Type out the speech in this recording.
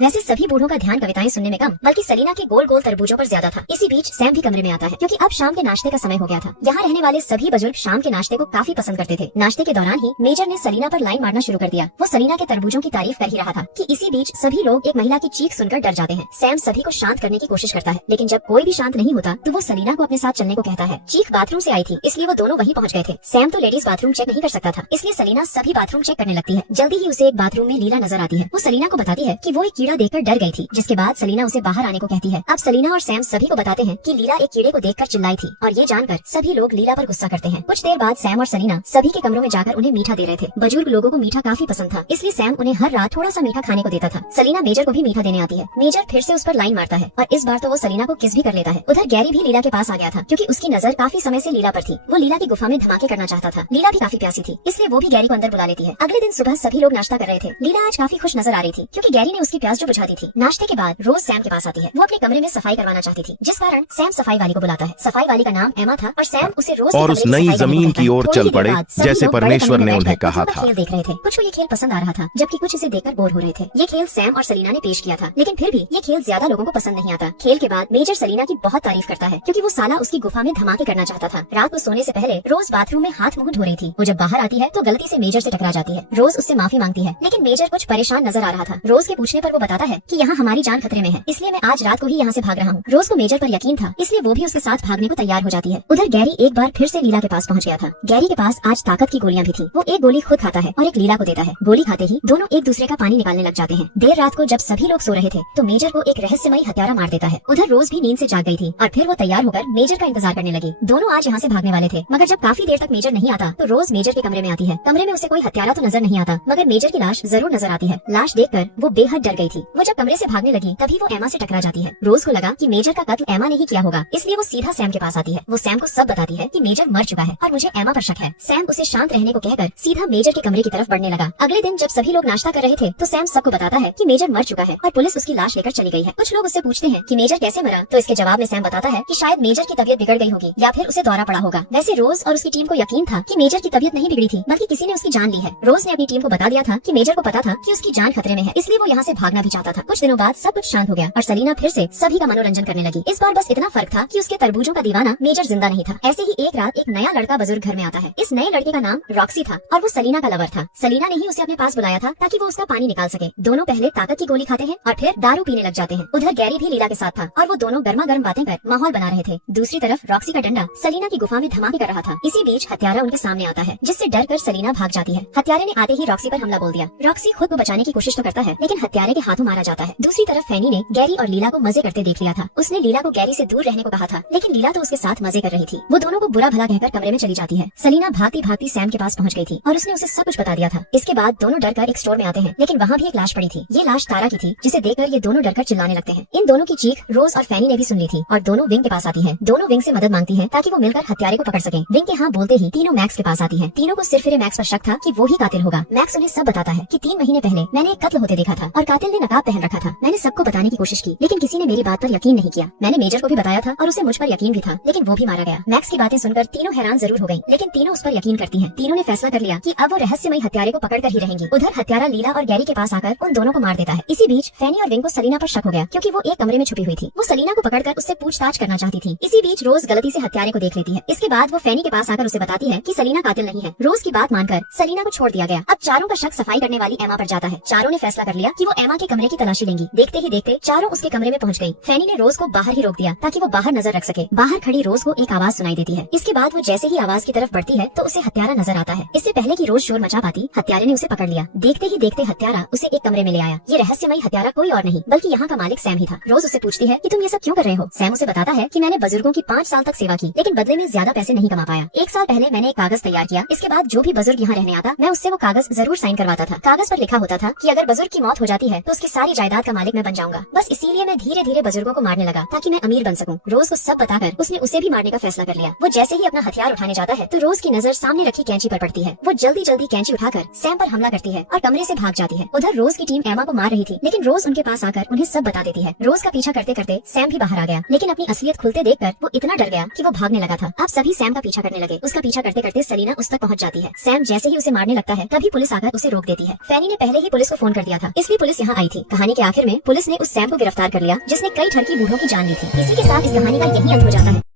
वैसे सभी बूढ़ों का ध्यान कविताएं सुनने में कम बल्कि सलीना के गोल गोल तरबूजों पर ज्यादा था। इसी बीच सैम भी कमरे में आता है क्योंकि अब शाम के नाश्ते का समय हो गया था। यहाँ रहने वाले सभी बुजुर्ग शाम के नाश्ते को काफी पसंद करते थे। नाश्ते के दौरान ही मेजर ने सलीना पर लाइन मारना शुरू कर दिया। वो सलीना के तरबूजों की तारीफ कर ही रहा था कि इसी बीच सभी लोग एक महिला की चीख सुनकर डर जाते हैं। सैम सभी को शांत करने की कोशिश करता है, लेकिन जब कोई भी शांत नहीं होता तो वो सलीना को अपने साथ चलने को कहता है। चीख बाथरूम से आई थी, इसलिए वो दोनों वहीं पहुंच गए थे। सैम तो लेडीज बाथरूम चेक नहीं कर सकता था, इसलिए सलीना सभी बाथरूम चेक करने लगती है। जल्दी ही उसे एक बाथरूम में लीला नजर आती है। वो सलीना को बताती है कि वो एक कीड़ा देखकर डर गई थी, जिसके बाद सलीना उसे बाहर आने को कहती है। अब सलीना और सैम सभी को बताते हैं कि लीला एक कीड़े को देखकर चिल्लाई थी और ये जानकर सभी लोग लीला पर गुस्सा करते हैं। कुछ देर बाद सैम और सलीना सभी के कमरों में जाकर उन्हें मीठा दे रहे थे। बुजुर्ग लोगों को मीठा काफी पसंद था, इसलिए सैम उन्हें हर रात थोड़ा सा मीठा खाने को देता था। सलीना मेजर को भी मीठा देने आती है। मेजर फिर से उस पर लाइन मारता है और इस बार तो वो सलीना को किस भी कर लेता है। उधर गैरी भी लीला के पास आ गया था क्योंकि उसकी नजर काफी समय से लीला पर थी। वो लीला की गुफा में धमाके करना चाहता था। लीला भी काफी प्यासी थी, इसलिए वो भी गैरी को अंदर बुला लेती है। अगले दिन सुबह सभी लोग नाश्ता कर रहे थे। लीला आज काफी खुश नजर आ रही थी क्योंकि गैरी ने उसकी प्यास जो बुझा दी थी। नाश्ते के बाद रोज सैम के पास आती है। वो अपने कमरे में सफाई करवाना चाहती थी, जिस कारण सैम सफाई वाली को बुलाता है। सफाई वाली का नाम एमा था और सैम उसे रोज और उस नई जमीन की ओर चल पड़े जैसे परमेश्वर ने उन्हें कहा था। खेल देख रहे थे। कुछ को ये खेल पसंद आ रहा था, जबकि कुछ इसे देखकर बोर हो रहे थे। ये खेल सैम और सलीना ने पेश किया था, लेकिन फिर भी ये खेल ज्यादा लोगों को पसंद नहीं आता। खेल के बाद मेजर सलीना की बहुत तारीफ करता है क्योंकि वो साला उसकी गुफा में धमाके करना चाहता था। रात को सोने से पहले रोज बाथरूम में हाथ मुंह धो रही थी। वो जब बाहर आती है तो गलती से मेजर से टकरा जाती है। रोज उससे माफी मांगती है, लेकिन मेजर कुछ परेशान नजर आ रहा था। रोज के पूछने पर वो बताता है कि यहाँ हमारी जान खतरे में है, इसलिए मैं आज रात को ही यहाँ से भाग रहा हूँ। रोज को मेजर पर यकीन था, इसलिए वो भी उसके साथ भागने को तैयार हो जाती है। उधर गैरी एक बार फिर से लीला के पास पहुँच गया था। गैरी के पास आज ताकत की गोलियां भी थी। वो एक गोली खुद खाता है और एक लीला को देता है। गोली खाते ही दोनों एक दूसरे का पानी निकालने लग जाते हैं। देर रात को जब सभी लोग सो रहे थे तो मेजर को एक रहस्यमयी हत्यारा मार देता है। उधर रोज भी नींद से जाग गई थी और फिर वो तैयार होकर मेजर का इंतजार करने लगी। दोनों आज यहाँ से भागने वाले थे, मगर जब काफी देर तक मेजर नहीं आता तो रोज मेजर के कमरे में आती है। कमरे में उसे कोई हत्यारा तो नजर नहीं आता, मगर मेजर की लाश जरूर नजर आती है। लाश देखकर वो बेहद डर गई थी। वो जब कमरे से भागने लगी तभी वो एमा से टकरा जाती है। रोज को लगा कि मेजर का कत्ल एमा ने ही किया होगा, इसलिए वो सीधा सैम के पास आती है। वो सैम को सब बताती है कि मेजर मर चुका है और मुझे एमा पर शक है। सैम उसे शांत रहने को कहकर सीधा मेजर के कमरे की तरफ बढ़ने लगा। अगले दिन जब सभी लोग नाश्ता कर रहे थे तो सैम सबको बताता है कि मेजर मर चुका है और पुलिस उसकी लाश लेकर चली गई है। कुछ लोग उससे पूछते हैं कि मेजर कैसे मरा, तो इसके जवाब में सैम बताता है कि शायद मेजर की तबीयत बिगड़ गई होगी या फिर उसे दौरा पड़ा होगा। वैसे रोज और उसकी टीम को यकीन था कि मेजर की तबीयत नहीं बिगड़ी थी, बल्कि किसी ने उसकी जान ली है। रोज ने अपनी टीम को बता दिया था कि मेजर को पता था कि उसकी जान खतरे में है, इसलिए वो यहाँ से भागना भी चाहता था। कुछ दिनों बाद सब कुछ शांत हो गया और सलीना फिर से सभी का मनोरंजन करने लगी। इस बार बस इतना फर्क था कि उसके तरबूजों का दीवाना मेजर जिंदा नहीं था। ऐसे ही एक रात एक नया लड़का बुजुर्ग घर में आता है। इस नए लड़के का नाम रॉक्सी था और वो सलीना का लवर था। सलीना ने ही उसे अपने पास बुलाया था ताकि वो उसका पानी निकाल सके। दोनों पहले ताकत की गोली खाते हैं और फिर दारू पीने लग जाते हैं। उधर गैरी भी लीला के साथ था और वो दोनों गर्मा गर्म बातें कर माहौल बना रहे थे। दूसरी तरफ रॉक्सी का डंडा सलीना की गुफा में धमाके कर रहा था। इसी बीच हत्यारा उनके सामने आता है, जिससे डर कर सलीना भाग जाती है। हत्यारे ने आते ही रॉक्सी पर हमला बोल दिया। रॉक्सी खुद को बचाने की कोशिश तो करता है, लेकिन हत्यारे के हाथों मारा जाता है। दूसरी तरफ फैनी ने गैरी और लीला को मजे करते देख लिया था। उसने लीला को गैरी से दूर रहने को कहा था, लेकिन लीला तो उसके साथ मजे कर रही थी। वो दोनों को बुरा भला कहकर कमरे में चली जाती है। सलीना भागती भागती सैम के पास पहुंच गई थी और उसने उसे सब कुछ बता दिया था। इसके बाद दोनों डरकर एक स्टोर में आते हैं, लेकिन वहाँ भी एक लाश पड़ी थी। ये लाश तारा की थी, जिसे देखकर ये दोनों डरकर चिल्लाने लगते हैं। इन दोनों की चीख रोज और फैनी ने भी सुन ली थी और दोनों विंग के पास आती है। दोनों विंग से मदद मांगती है ताकि वो मिलकर हत्यारे को पकड़ सके। विंग के हाँ बोलते ही तीनों मैक्स के पास आती है। तीनों को सिर्फ मैक्स पर शक था कि वो ही कातिल होगा। मैक्स उन्हें सब बताता है कि 3 महीने पहले मैंने एक कत्ल होते देखा था और कातिल ने नकाब पहन रखा था। मैंने सबको बताने की कोशिश की, लेकिन किसी ने मेरी बात पर यकीन नहीं किया। मैंने मेजर को भी बताया था और उसे मुझ पर यकीन भी था, लेकिन वो भी मारा गया। मैक्स की बातें सुनकर तीनों हैरान जरूर हो गयी, लेकिन तीनों उस पर यकीन करती हैं। तीनों ने फैसला कर लिया कि अब वो रहस्यमयी हत्यारे को पकड़ कर ही रहेंगी। उधर हत्यारा लीला और गैरी के पास आकर उन दोनों को मार देता है। इसी बीच फैनी और विंग को सलीना पर शक हो गया क्योंकि वो एक कमरे में छुपी हुई थी। वो सलीना को पकड़कर उससे पूछताछ करना चाहती थी। इसी बीच रोज गलती से हत्यारे को देख लेती है। इसके बाद वो फैनी के पास आकर उसे बताती है कि सलीना कातिल नहीं है। रोज की बात मानकर सलीना को छोड़ दिया गया। अब चारों का शक सफाई करने वाली एमा पर जाता है। चारों ने फैसला कर लिया कि वो एमा के कमरे की तलाशी लेंगी। देखते ही देखते चारों उसके कमरे में पहुंच गई। फैनी ने रोज को बाहर ही रोक दिया ताकि वो बाहर नजर रख सके। बाहर खड़ी रोज को एक आवाज सुनाई देती है। इसके बाद वो जैसे ही आवाज की तरफ बढ़ती है तो उसे हत्यारा नजर आता है। इससे पहले कि रोज शोर मचा पाती, हत्यारे ने उसे पकड़ लिया। देखते ही देखते हत्यारा उसे एक कमरे में ले आया। ये रहस्यमयी हत्यारा कोई और नहीं बल्कि यहाँ का मालिक सैम ही था। रोज उसे पूछती है कि तुम ये सब क्यों कर रहे हो। सैम उसे बताता है कि मैंने बुजुर्गों की 5 साल तक सेवा की, लेकिन बदले में ज्यादा पैसे नहीं कमा पाया। 1 साल पहले मैंने एक कागज तैयार किया। इसके बाद जो भी बुजुर्ग यहाँ रहने आता, मैं उससे वो कागज जरूर साइन करवाता था। कागज पर लिखा होता था कि अगर बुजुर्ग की मौत हो जाती है तो उसकी सारी जायदाद का मालिक मैं बन जाऊंगा। बस इसीलिए मैं धीरे धीरे बुजुर्गों को मारने लगा ताकि मैं अमीर बन सकूं। रोज को सब बताकर उसने उसे भी मारने का फैसला कर लिया। वो जैसे ही अपना हथियार उठाने जाता है तो रोज की नजर सामने रखी कैंची पर पड़ती है। वो जल्दी जल्दी कैंची उठाकर सैम पर हमला करती है और कमरे से भाग जाती है। उधर रोज की टीम एमा को मार रही थी, लेकिन रोज उनके पास आकर उन्हें सब बता देती है। रोज का पीछा करते करते सैम भी बाहर आ गया, लेकिन अपनी असलियत खुलते देखकर वो इतना डर गया कि वो भागने लगा था। अब सभी सैम का पीछा करने लगे। उसका पीछा करते करते सलीना उस तक पहुंच जाती है। सैम जैसे ही उसे मारने लगता है तभी पुलिस आकर उसे रोक देती है। फैनी ने पहले ही पुलिस को फोन कर दिया था, इसलिए पुलिस यहाँ यहाँ आई थी। कहानी के आखिर में पुलिस ने उस सैम को गिरफ्तार कर लिया जिसने कई ठरकी बूढ़ों की जान ली थी। इसी के साथ इस कहानी का यही अंत हो जाता है।